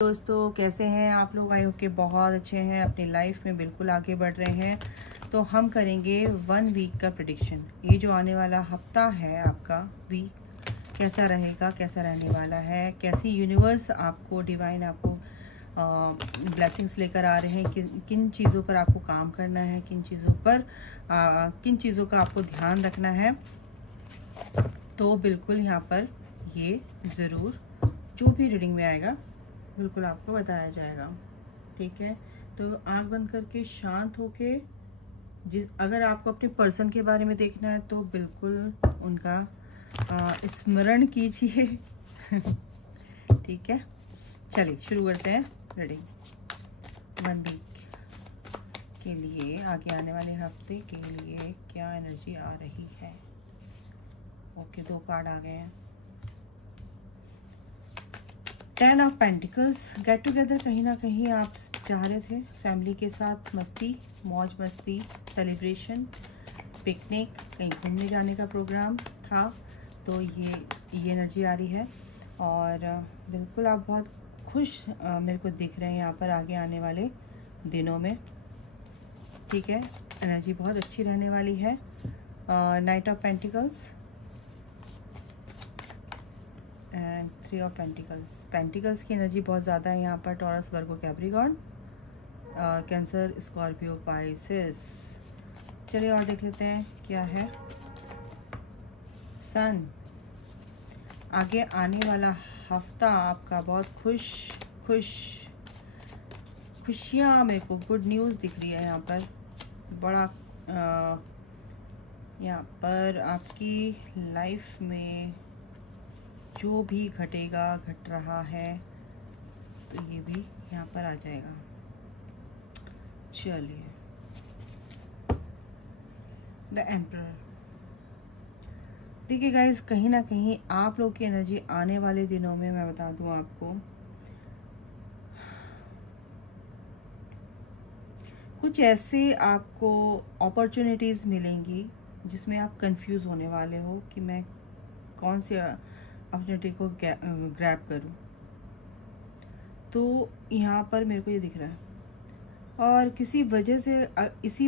दोस्तों, कैसे हैं आप लोग? आई होप के बहुत अच्छे हैं, अपनी लाइफ में बिल्कुल आगे बढ़ रहे हैं। तो हम करेंगे 1 वीक का प्रेडिक्शन। ये जो आने वाला हफ्ता है आपका वीक कैसा रहेगा, कैसा रहने वाला है, कैसी यूनिवर्स आपको, डिवाइन आपको ब्लेसिंग्स लेकर आ रहे हैं, किन चीज़ों पर आपको काम करना है, किन चीज़ों का आपको ध्यान रखना है। तो बिल्कुल यहाँ पर ये ज़रूर जो भी रीडिंग में आएगा बिल्कुल आपको बताया जाएगा, ठीक है। तो आंख बंद करके शांत होके, अगर आपको अपने पर्सन के बारे में देखना है तो बिल्कुल उनका स्मरण कीजिए। ठीक है, चलिए शुरू करते हैं रीडिंग। 1 वीक के लिए, आगे आने वाले हफ्ते के लिए क्या एनर्जी आ रही है। ओके, 2 कार्ड आ गए हैं। 10 ऑफ पेंटिकल्स। गेट टुगेदर, कहीं ना कहीं आप चाह रहे थे फैमिली के साथ मस्ती, मौज मस्ती, सेलिब्रेशन, पिकनिक, कहीं घूमने जाने का प्रोग्राम था। तो ये एनर्जी आ रही है और बिल्कुल आप बहुत खुश मेरे को दिख रहे हैं यहाँ पर आगे आने वाले दिनों में, ठीक है। एनर्जी बहुत अच्छी रहने वाली है। Night of pentacles and 3 of pentacles. Pentacles की एनर्जी बहुत ज़्यादा है यहाँ पर। टॉरस, वर्गो, कैप्रिकॉर्न, कैंसर, स्कॉर्पियो, पाइसेस। चलिए और देख लेते हैं क्या है। सन, आगे आने वाला हफ्ता आपका बहुत खुशियाँ, मेरे को गुड न्यूज़ दिख रही है यहाँ पर। बड़ा यहाँ पर आपकी लाइफ में जो भी घट रहा है तो ये भी यहाँ पर आ जाएगा। चलिए, द एम्परर। देखिए गाइज, कहीं ना कहीं आप लोग की एनर्जी आने वाले दिनों में, मैं बता दूं आपको, कुछ ऐसे आपको अपॉर्चुनिटीज़ मिलेंगी जिसमें आप कंफ्यूज होने वाले हो कि मैं कौन सी अपॉर्चुनिटी को ग्रैब करूं। तो यहाँ पर मेरे को ये दिख रहा है। और इसी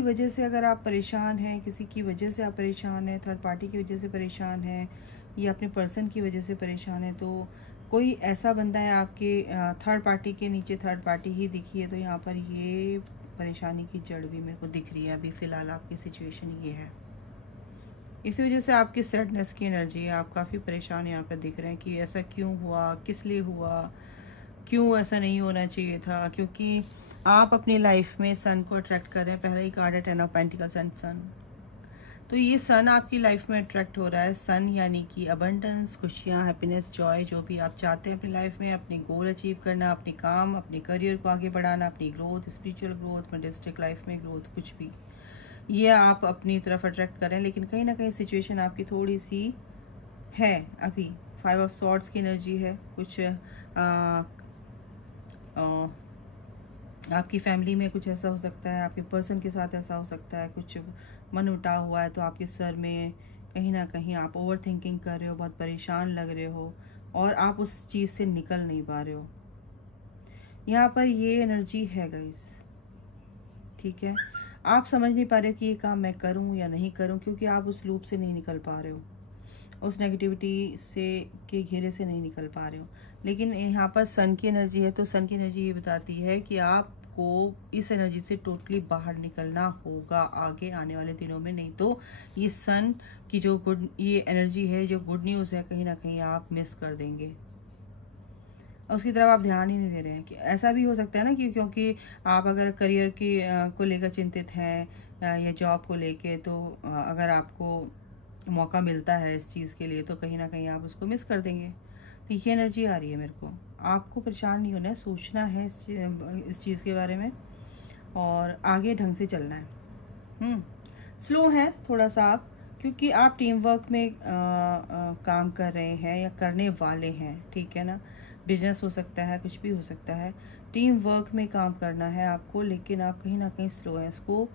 वजह से अगर आप परेशान हैं, किसी की वजह से आप परेशान हैं, थर्ड पार्टी की वजह से परेशान हैं या अपने पर्सन की वजह से परेशान है, तो कोई ऐसा बंदा है आपके थर्ड पार्टी के नीचे, थर्ड पार्टी ही दिखी है। तो यहाँ पर ये परेशानी की जड़ भी मेरे को दिख रही है। अभी फ़िलहाल आपकी सिचुएशन ये है, इसी वजह से आपकी सैडनेस की एनर्जी है। आप काफ़ी परेशान यहाँ पर दिख रहे हैं कि ऐसा क्यों हुआ, किस लिए हुआ, क्यों ऐसा नहीं होना चाहिए था। क्योंकि आप अपनी लाइफ में सन को अट्रैक्ट कर रहे हैं। पहला ही कार्ड है 10 ऑफ पेंटिकल्स एंड सन। तो ये सन आपकी लाइफ में अट्रैक्ट हो रहा है। सन यानी कि अबंडेंस, खुशियाँ, हैप्पीनेस, जॉय, जो भी आप चाहते हैं अपनी लाइफ में, अपने गोल अचीव करना, अपने काम, अपने करियर को आगे बढ़ाना, अपनी growth, spiritual growth, materialistic life में ग्रोथ, कुछ भी, ये आप अपनी तरफ अट्रैक्ट करें। लेकिन कहीं ना कहीं सिचुएशन आपकी थोड़ी सी है अभी। 5 ऑफ सॉर्ड्स की एनर्जी है। कुछ आपकी फैमिली में कुछ ऐसा हो सकता है, आपके पर्सन के साथ ऐसा हो सकता है, कुछ मन उठाव हुआ है। तो आपके सर में कहीं ना कहीं आप ओवर थिंकिंग कर रहे हो, बहुत परेशान लग रहे हो और आप उस चीज़ से निकल नहीं पा रहे हो। यहाँ पर ये एनर्जी है गाइस, ठीक है। आप समझ नहीं पा रहे हो कि ये काम मैं करूं या नहीं करूं, क्योंकि आप उस लूप से नहीं निकल पा रहे हो, उस नेगेटिविटी से के घेरे से नहीं निकल पा रहे हो। लेकिन यहाँ पर सन की एनर्जी है। तो सन की एनर्जी ये बताती है कि आपको इस एनर्जी से टोटली बाहर निकलना होगा आगे आने वाले दिनों में। नहीं तो ये सन की जो ये एनर्जी है, जो गुड न्यूज़ है, कहीं ना कहीं आप मिस कर देंगे। उसकी तरफ आप ध्यान ही नहीं दे रहे हैं। कि ऐसा भी हो सकता है ना कि क्योंकि आप अगर करियर की को लेकर चिंतित हैं या जॉब को लेके, तो अगर आपको मौका मिलता है इस चीज़ के लिए, तो कहीं ना कहीं आप उसको मिस कर देंगे। तो ये एनर्जी आ रही है मेरे को। आपको परेशान नहीं होना है, सोचना है इस चीज़ के बारे में और आगे ढंग से चलना है। स्लो है थोड़ा सा आप, क्योंकि आप टीम वर्क में काम कर रहे हैं या करने वाले हैं, ठीक है ना। बिजनेस हो सकता है, कुछ भी हो सकता है, टीम वर्क में काम करना है आपको। लेकिन आप कहीं ना कहीं स्लो हैं। इसको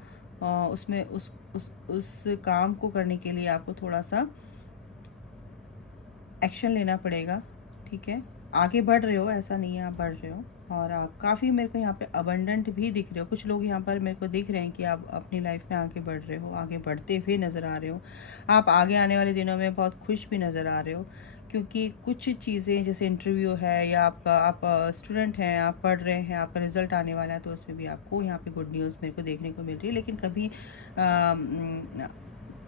उसमें उस काम को करने के लिए आपको थोड़ा सा एक्शन लेना पड़ेगा, ठीक है। आगे बढ़ रहे हो, ऐसा नहीं है आप बढ़ रहे हो, और आप काफ़ी मेरे को यहाँ पे अबंडेंट भी दिख रहे हो। कुछ लोग यहाँ पर मेरे को दिख रहे हैं कि आप अपनी लाइफ में आगे बढ़ रहे हो, आगे बढ़ते हुए नज़र आ रहे हो। आप आगे आने वाले दिनों में बहुत खुश भी नज़र आ रहे हो, क्योंकि कुछ चीज़ें जैसे इंटरव्यू है या आप स्टूडेंट हैं, आप पढ़ रहे हैं, आपका रिज़ल्ट आने वाला है, तो उसमें भी आपको यहाँ पे गुड न्यूज़ मेरे को देखने को मिल रही है। लेकिन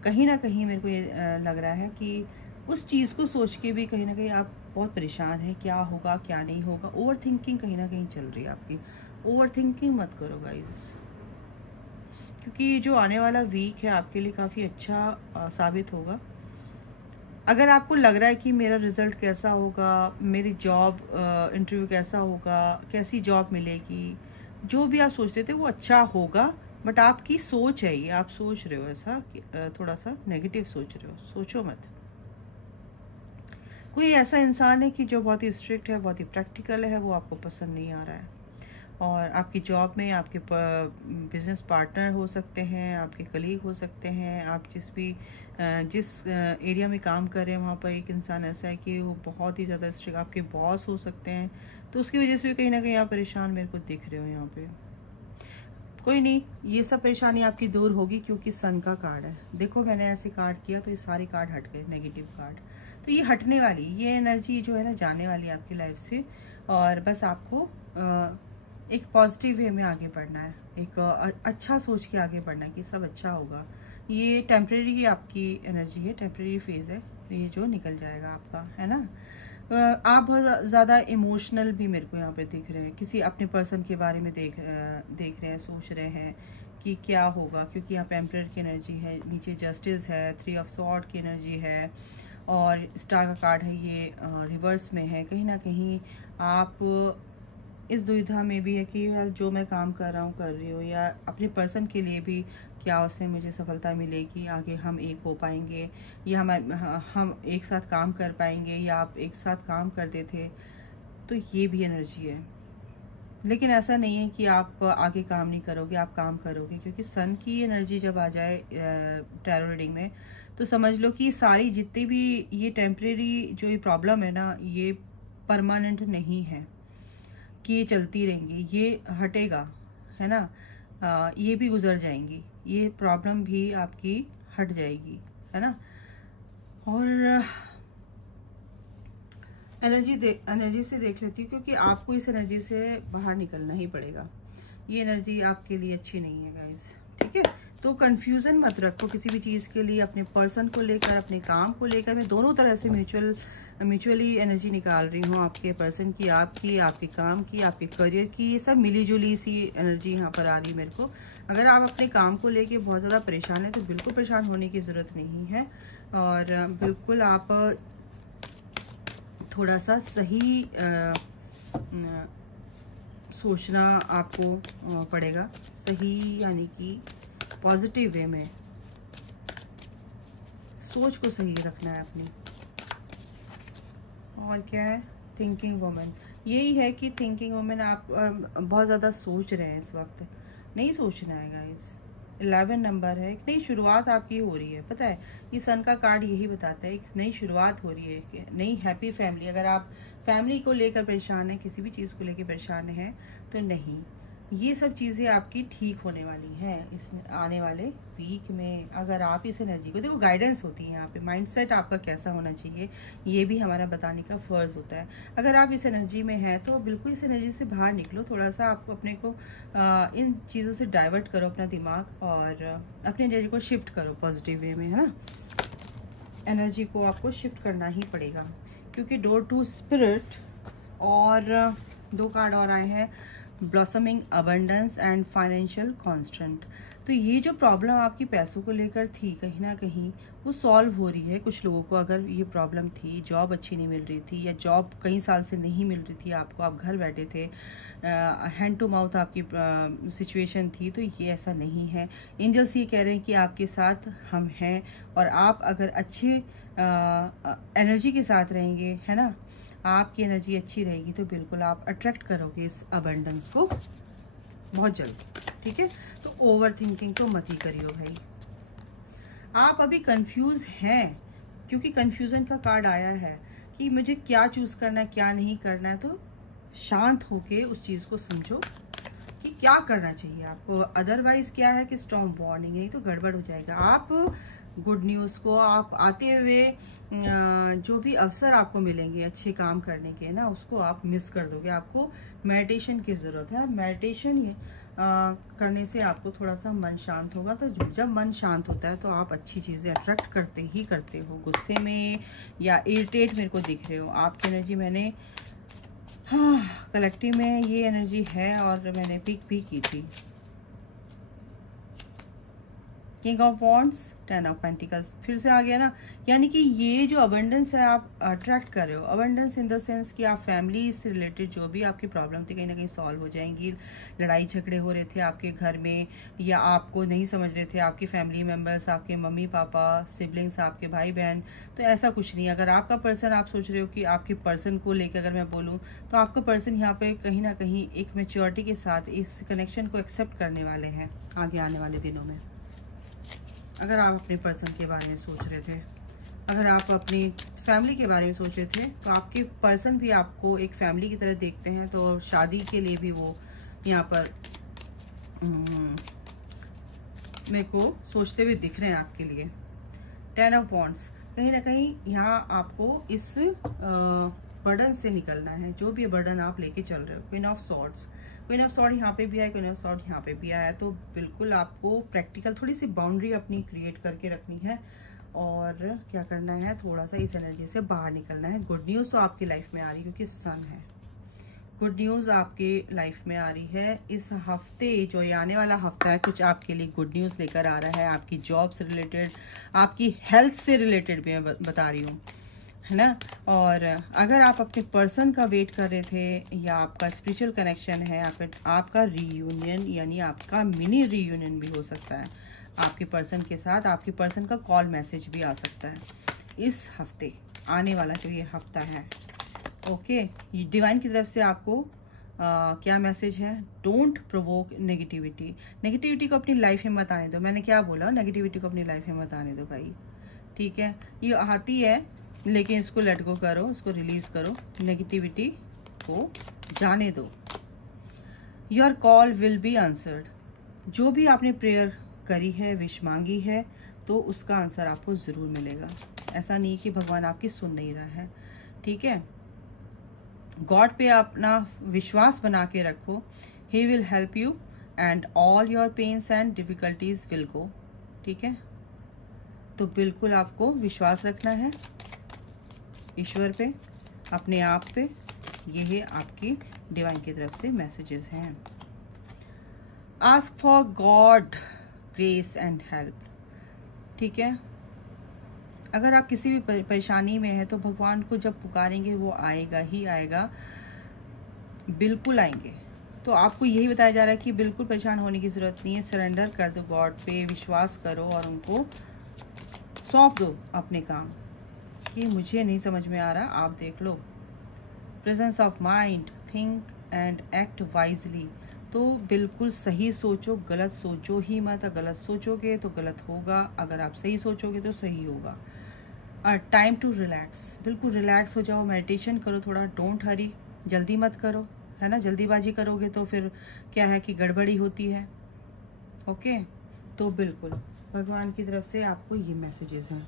कहीं ना कहीं मेरे को ये लग रहा है कि उस चीज़ को सोच के भी कहीं ना कहीं आप बहुत परेशान हैं, क्या होगा क्या नहीं होगा। ओवर थिंकिंग कहीं ना कहीं चल रही है आपकी। ओवर थिंकिंग मत करो गाइज, क्योंकि जो आने वाला वीक है आपके लिए काफ़ी अच्छा साबित होगा। अगर आपको लग रहा है कि मेरा रिज़ल्ट कैसा होगा, मेरी जॉब इंटरव्यू कैसा होगा, कैसी जॉब मिलेगी, जो भी आप सोचते थे वो अच्छा होगा, बट आपकी सोच है ये, आप सोच रहे हो ऐसा थोड़ा सा नेगेटिव सोच रहे हो। सोचो मत। कोई ऐसा इंसान है कि जो बहुत ही स्ट्रिक्ट है, बहुत ही प्रैक्टिकल है, वो आपको पसंद नहीं आ रहा है। और आपकी जॉब में आपके बिजनेस पार्टनर हो सकते हैं, आपके कलीग हो सकते हैं, आप जिस एरिया में काम कर रहे हैं वहाँ पर एक इंसान ऐसा है कि वो बहुत ही ज़्यादा स्ट्रिक्ट, आपके बॉस हो सकते हैं। तो उसकी वजह से भी कहीं ना कहीं आप परेशान मेरे को दिख रहे हो यहाँ पे। कोई नहीं, ये सब परेशानी आपकी दूर होगी, क्योंकि सन का कार्ड है। देखो मैंने ऐसे कार्ड किया तो ये सारे कार्ड हट गए, नेगेटिव कार्ड। तो ये हटने वाली, ये एनर्जी जो है ना जाने वाली है आपकी लाइफ से। और बस आपको एक पॉजिटिव वे में आगे बढ़ना है, एक अच्छा सोच के आगे बढ़ना है कि सब अच्छा होगा। ये टेम्परेरी आपकी एनर्जी है, टेम्परेरी फेज है, ये जो निकल जाएगा आपका, है ना। आप बहुत ज़्यादा इमोशनल भी मेरे को यहाँ पे दिख रहे हैं, किसी अपने पर्सन के बारे में देख रहे हैं, सोच रहे हैं कि क्या होगा, क्योंकि यहाँ पे एम्परर की एनर्जी है, नीचे जस्टिस है, 3 ऑफ सॉर्ड की एनर्जी है, और स्टार का कार्ड है, ये रिवर्स में है। कहीं ना कहीं आप इस दुविधा में भी है कि यार जो मैं काम कर रहा हूँ कर रही हूँ, या अपने पर्सन के लिए भी क्या उससे मुझे सफलता मिलेगी, आगे हम एक हो पाएंगे, या हम एक साथ काम कर पाएंगे, या आप एक साथ काम करते थे। तो ये भी एनर्जी है। लेकिन ऐसा नहीं है कि आप आगे काम नहीं करोगे, आप काम करोगे, क्योंकि सन की एनर्जी जब आ जाए टैरो रीडिंग में, तो समझ लो कि सारी जितनी भी ये टेम्परेरी जो ये प्रॉब्लम है ना, ये परमानेंट नहीं है कि ये चलती रहेंगी, ये हटेगा, है ना। ये भी गुजर जाएंगी, ये प्रॉब्लम भी आपकी हट जाएगी, है ना। और एनर्जी से देख लेती हूँ, क्योंकि आपको इस एनर्जी से बाहर निकलना ही पड़ेगा। ये एनर्जी आपके लिए अच्छी नहीं है गाइस, ठीक है। तो कंफ्यूजन मत रखो किसी भी चीज़ के लिए, अपने पर्सन को लेकर, अपने काम को लेकर। मैं दोनों तरह से म्यूचुअली एनर्जी निकाल रही हूँ, आपके पर्सन की, आपके काम की, आपके करियर की। ये सब मिली जुली सी एनर्जी यहाँ पर आ रही है मेरे को। अगर आप अपने काम को लेके बहुत ज़्यादा परेशान हैं तो बिल्कुल परेशान होने की ज़रूरत नहीं है, और बिल्कुल आप थोड़ा सा सही सोचना आपको पड़ेगा, सही यानी कि पॉजिटिव वे में सोच को सही रखना है अपनी। और क्या है, थिंकिंग वुमन, यही है कि थिंकिंग वुमन आप बहुत ज़्यादा सोच रहे हैं इस वक्त, नहीं सोचना है गाइस। 11 नंबर है, एक नई शुरुआत आपकी हो रही है। पता है ये सन का कार्ड यही बताता है, एक नई शुरुआत हो रही है, नई हैप्पी फैमिली। अगर आप फैमिली को लेकर परेशान हैं, किसी भी चीज़ को लेकर परेशान हैं, तो नहीं, ये सब चीज़ें आपकी ठीक होने वाली हैं इस आने वाले वीक में। अगर आप इस एनर्जी को देखो, गाइडेंस होती है यहाँ पे, माइंडसेट आपका कैसा होना चाहिए ये भी हमारा बताने का फ़र्ज़ होता है। अगर आप इस एनर्जी में हैं तो बिल्कुल इस एनर्जी से बाहर निकलो, थोड़ा सा आपको अपने को इन चीज़ों से डाइवर्ट करो अपना दिमाग, और अपनी एनर्जी को शिफ्ट करो पॉजिटिव वे में, है ना। एनर्जी को आपको शिफ्ट करना ही पड़ेगा, क्योंकि डोर टू स्पिरिट और 2 कार्ड और आए हैं, blossoming abundance and financial constant. तो ये जो प्रॉब्लम आपकी पैसों को लेकर थी, कहीं ना कहीं वो सॉल्व हो रही है। कुछ लोगों को अगर ये प्रॉब्लम थी, जॉब अच्छी नहीं मिल रही थी, या जॉब कई साल से नहीं मिल रही थी आपको, आप घर बैठे थे, हैंड टू माउथ आपकी सिचुएशन थी, तो ये ऐसा नहीं है। एंजल्स ये कह रहे हैं कि आपके साथ हम हैं, और आप अगर अच्छे एनर्जी के साथ रहेंगे, है ना, आपकी एनर्जी अच्छी रहेगी, तो बिल्कुल आप अट्रैक्ट करोगे इस अबंडेंस को बहुत जल्द, ठीक है। तो ओवर थिंकिंग तो मत ही करियो भाई। आप अभी कंफ्यूज हैं, क्योंकि कंफ्यूजन का कार्ड आया है कि मुझे क्या चूज करना है क्या नहीं करना है। तो शांत होके उस चीज़ को समझो कि क्या करना चाहिए आपको। अदरवाइज क्या है कि स्टॉर्म वार्निंग है, तो गड़बड़ हो जाएगा। आप गुड न्यूज़ को, आप आते हुए जो भी अवसर आपको मिलेंगे अच्छे काम करने के ना, उसको आप मिस कर दोगे। आपको मेडिटेशन की ज़रूरत है। मेडिटेशन करने से आपको थोड़ा सा मन शांत होगा। तो जब मन शांत होता है तो आप अच्छी चीज़ें अट्रैक्ट करते ही करते हो। गुस्से में या इरिटेट मेरे को दिख रहे हो, आपकी एनर्जी मैंने कलेक्टिव में ये एनर्जी है और मैंने पिक भी की थी। King of wands, 10 of pentacles फिर से आ गया ना। यानी कि ये जो अबंडेंस है आप अट्रैक्ट कर रहे हो। अबंडेंस इन द सेंस कि आप फैमिली से रिलेटेड जो भी आपकी प्रॉब्लम थी कहीं ना कहीं सॉल्व हो जाएंगी। लड़ाई झगड़े हो रहे थे आपके घर में, या आपको नहीं समझ रहे थे आपके फैमिली मेम्बर्स, आपके मम्मी पापा, सिबलिंग्स, आपके भाई बहन, तो ऐसा कुछ नहीं। अगर आपका पर्सन, आप सोच रहे हो कि आपके पर्सन को लेकर अगर मैं बोलूँ तो आपका पर्सन यहाँ पे कहीं ना कहीं एक मैच्योरिटी के साथ इस कनेक्शन को एक्सेप्ट करने वाले हैं आगे आने वाले दिनों में। अगर आप अपने पर्सन के बारे में सोच रहे थे, अगर आप अपनी फैमिली के बारे में सोच रहे थे, तो आपके पर्सन भी आपको एक फैमिली की तरह देखते हैं। तो शादी के लिए भी वो यहाँ पर मेरे को सोचते हुए दिख रहे हैं आपके लिए। 10 ऑफ वॉन्ड्स, कहीं ना कहीं यहाँ आपको इस बर्डन से निकलना है, जो भी बर्डन आप लेके चल रहे हो। Queen of swords, queen of sword यहाँ पे भी आया, क्वीन ऑफ सॉर्ड यहाँ पे भी आया। तो बिल्कुल आपको प्रैक्टिकल थोड़ी सी बाउंड्री अपनी क्रिएट करके रखनी है और क्या करना है, थोड़ा सा इस एनर्जी से बाहर निकलना है। गुड न्यूज़ तो आपकी लाइफ में आ रही है क्योंकि सन है। गुड न्यूज़ आपके लाइफ में आ रही है इस हफ्ते। जो ये आने वाला हफ्ता है कुछ आपके लिए गुड न्यूज़ लेकर आ रहा है। आपकी जॉब से रिलेटेड, आपकी हेल्थ से रिलेटेड भी मैं बता रही हूँ, है ना। और अगर आप अपने पर्सन का वेट कर रहे थे या आपका स्पिरिचुअल कनेक्शन है, आपका रीयूनियन यानी आपका मिनी रीयूनियन भी हो सकता है आपके पर्सन के साथ। आपके पर्सन का कॉल मैसेज भी आ सकता है इस हफ्ते, आने वाला जो ये हफ्ता है। ओके, डिवाइन की तरफ से आपको क्या मैसेज है, डोंट प्रोवोक नेगेटिविटी। नेगेटिविटी को अपनी लाइफ में मत आने दो। मैंने क्या बोला, नेगेटिविटी को अपनी लाइफ में मत आने दो भाई, ठीक है। ये आती है लेकिन इसको लेट गो करो, इसको रिलीज करो, नेगेटिविटी को जाने दो। Your call will be answered. जो भी आपने प्रेयर करी है, विश मांगी है, तो उसका आंसर आपको ज़रूर मिलेगा। ऐसा नहीं कि भगवान आपकी सुन नहीं रहा है, ठीक है। गॉड पे अपना विश्वास बना के रखो। He will help you and all your pains and difficulties will go, ठीक है। तो बिल्कुल आपको विश्वास रखना है ईश्वर पे, अपने आप पे। ये है आपकी डिवाइन की तरफ से मैसेजेस हैं। Ask for God grace and help, ठीक है। अगर आप किसी भी परेशानी में हैं तो भगवान को जब पुकारेंगे वो आएगा ही आएगा, बिल्कुल आएंगे। तो आपको यही बताया जा रहा है कि बिल्कुल परेशान होने की ज़रूरत नहीं है। सरेंडर कर दो गॉड पे, विश्वास करो और उनको सौंप दो अपने काम कि मुझे नहीं समझ में आ रहा, आप देख लो। Presence of mind, think and act wisely. तो बिल्कुल सही सोचो, गलत सोचो ही मत। गलत सोचोगे तो गलत होगा, अगर आप सही सोचोगे तो सही होगा। टाइम टू रिलैक्स, बिल्कुल रिलैक्स हो जाओ, मेडिटेशन करो थोड़ा। डोंट हरी, जल्दी मत करो, है ना। जल्दीबाजी करोगे तो फिर क्या है कि गड़बड़ी होती है। ओके, तो बिल्कुल भगवान की तरफ से आपको ये मैसेजेस हैं।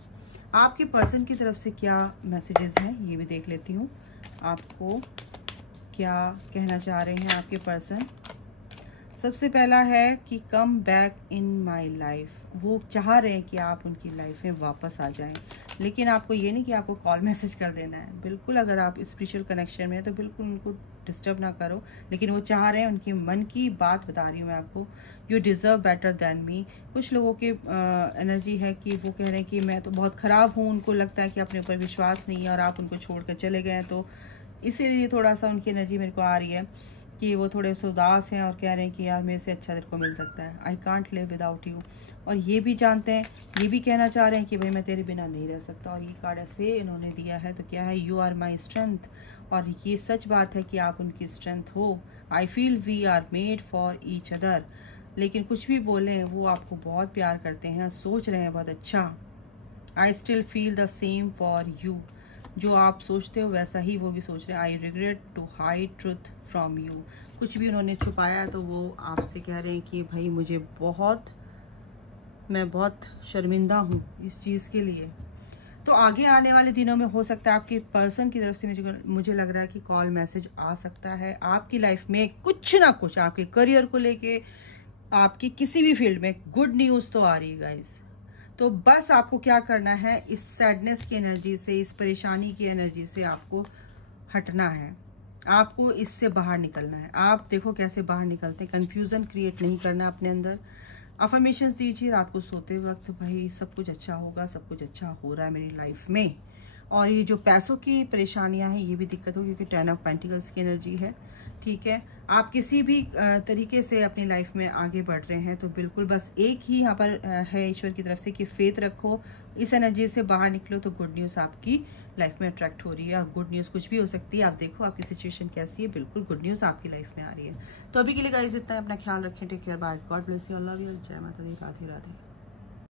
आपके पर्सन की तरफ से क्या मैसेजेस हैं ये भी देख लेती हूँ। आपको क्या कहना चाह रहे हैं आपके पर्सन। सबसे पहला है कि come back in my life. वो चाह रहे हैं कि आप उनकी लाइफ में वापस आ जाएं, लेकिन आपको ये नहीं कि आपको कॉल मैसेज कर देना है। बिल्कुल अगर आप स्पिरिचुअल कनेक्शन में है तो बिल्कुल उनको डिस्टर्ब ना करो, लेकिन वो चाह रहे हैं, उनकी मन की बात बता रही हूँ मैं आपको। You deserve better than me. कुछ लोगों की एनर्जी है कि वो कह रहे हैं कि मैं तो बहुत ख़राब हूँ, उनको लगता है कि अपने ऊपर विश्वास नहीं है और आप उनको छोड़ कर चले गए हैं। तो इसीलिए थोड़ा सा उनकी एनर्जी मेरे को आ रही है कि वो थोड़े से उदास हैं और कह रहे हैं कि यार मेरे से अच्छा तेरे को मिल सकता है, I can't live without you. और ये भी जानते हैं, ये भी कहना चाह रहे हैं कि भाई मैं तेरे बिना नहीं रह सकता। और ये कार्ड ऐसे इन्होंने दिया है तो क्या है, यू आर माई स्ट्रेंथ। और ये सच बात है कि आप उनकी स्ट्रेंथ हो। I feel we are made for each other. लेकिन कुछ भी बोले, वो आपको बहुत प्यार करते हैं, सोच रहे हैं बहुत अच्छा। I still feel the same for you. जो आप सोचते हो वैसा ही वो भी सोच रहे हैं। I regret to hide truth from you, कुछ भी उन्होंने छुपाया तो वो आपसे कह रहे हैं कि भाई मैं बहुत शर्मिंदा हूँ इस चीज़ के लिए। तो आगे आने वाले दिनों में हो सकता है आपकी पर्सन की तरफ से मुझे लग रहा है कि कॉल मैसेज आ सकता है। आपकी लाइफ में कुछ ना कुछ आपके करियर को लेके, आपकी किसी भी फील्ड में गुड न्यूज़ तो आ रही है गाइस। तो बस आपको क्या करना है, इस सैडनेस की एनर्जी से, इस परेशानी की एनर्जी से आपको हटना है, आपको इससे बाहर निकलना है। आप देखो कैसे बाहर निकलते हैं। कंफ्यूजन क्रिएट नहीं करना अपने अंदर। अफर्मेशंस दीजिए रात को सोते वक्त, भाई सब कुछ अच्छा होगा, सब कुछ अच्छा हो रहा है मेरी लाइफ में। और ये जो पैसों की परेशानियां हैं ये भी दिक्कत होगी क्योंकि 10 ऑफ पेंटिकल्स की एनर्जी है, ठीक है। आप किसी भी तरीके से अपनी लाइफ में आगे बढ़ रहे हैं तो बिल्कुल बस एक ही यहाँ पर है ईश्वर की तरफ से कि फेथ रखो, इस एनर्जी से बाहर निकलो तो गुड न्यूज़ आपकी लाइफ में अट्रैक्ट हो रही है। और गुड न्यूज़ कुछ भी हो सकती है। आप देखो आपकी सिचुएशन कैसी है, बिल्कुल गुड न्यूज़ आपकी लाइफ में आ रही है। तो अभी के लिए गाइस इतना है, अपना ख्याल रखें, take care, bye, God bless you, I love you, जय माता दी, राधे राधे।